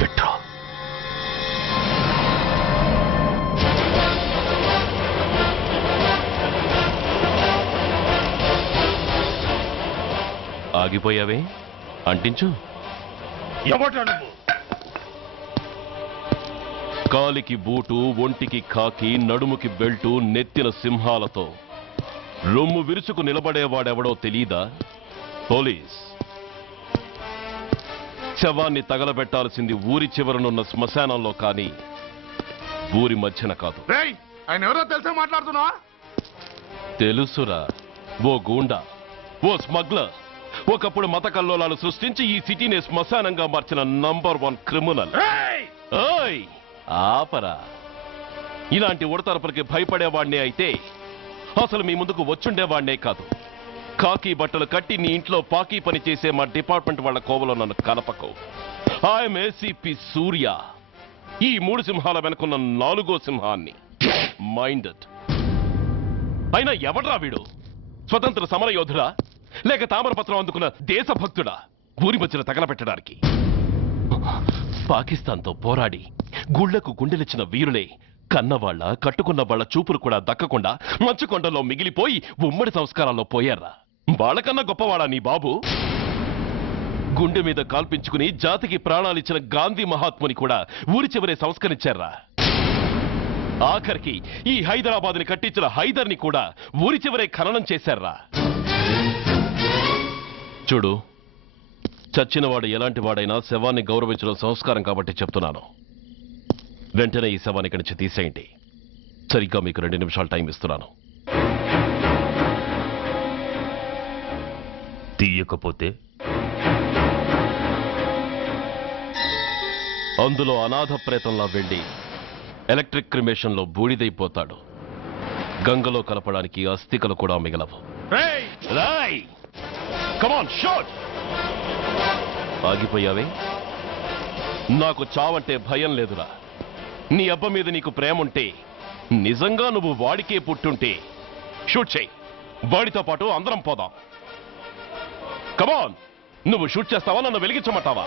Petra. ఆగిపోయావే, అంటించు. కాలికి boot, ఒంటికి కాకి, నడుముకి బెల్టు, నెత్తిన సింహాలతో రొమ్ము విరుచుకు నిలబడేవాడెవడో తెలీదా? పోలీస్. శవాన్ని తగలబెట్టాల్సింది ఊరి చివరనున్న శ్మశానంలో కానీ ఊరి మధ్యన కాదు. ఆయన ఎవరో తెలుసా మాట్లాడుతున్నా? తెలుసురా, ఓ గూండా, ఓ స్మగ్లర్, ఒకప్పుడు మత కల్లోలాలు సృష్టించి ఈ సిటీని శ్మశానంగా మార్చిన నంబర్ 1 క్రిమినల్. ఓయ్ ఆపరా. ఇలాంటి ఉడతరపులకి భయపడేవాణ్ణే అయితే అసలు మీ ముందుకు వచ్చుండేవాణ్ణే కాదు. కాకి బట్టలు కట్టి నీ ఇంట్లో పాకీ పని చేసే మా డిపార్ట్మెంట్ వాళ్ళ కోవలో నన్ను కలపకు. ఐఎమ్ ఏసీపీ సూర్య, ఈ 3 సింహాల వెనుకున్న 4వ సింహాన్ని. మైండెడ్. అయినా ఎవడ్రా వీడు? స్వతంత్ర సమర యోధుడా లేక తామరపత్రం అందుకున్న దేశభక్తుడా ఊరి మధ్యన తగలబెట్టడానికి? పాకిస్తాన్తో పోరాడి గుళ్లకు గుండెలిచ్చిన వీరులే కన్నవాళ్ల, కట్టుకున్న వాళ్ల చూపులు కూడా దక్కకుండా మంచుకొండలో మిగిలిపోయి ఉమ్మడి సంస్కారాల్లో పోయారా? వాళ్ళకన్నా గొప్పవాడా నీ బాబు? గుండె మీద కాల్పించుకుని జాతికి ప్రాణాలిచ్చిన గాంధీ మహాత్ముని కూడా ఊరి చివరే సంస్కరించారా? ఆఖరికి ఈ హైదరాబాద్ని కట్టించిన హైదర్ని కూడా ఊరి చివరే ఖననం చేశారా? చూడు, చచ్చినవాడు ఎలాంటి వాడైనా శవాన్ని గౌరవించడం సంస్కారం కాబట్టి చెప్తున్నాను. వెంటనే ఈ శవాన్ని ఇక్కడి నుంచి తీసేయండి. సరిగ్గా మీకు 2 నిమిషాలు టైం ఇస్తున్నాను. తీయకపోతే అందులో అనాథ ప్రేతంలా వెళ్లి ఎలక్ట్రిక్ క్రిమేషన్లో బూడిదైపోతాడు. గంగలో కలపడానికి అస్థికలు కూడా మిగలవు. ఆగిపోయావే? నాకు చావంటే భయం లేదురా. నీ అబ్బ మీద నీకు ప్రేముంటే, నిజంగా నువ్వు వాడికే పుట్టుంటే షూట్ చేయి. వాడితో పాటు అందరం పోదాం. కమాన్, నువ్వు షూట్ చేస్తావా, నన్ను వెలిగించమంటావా?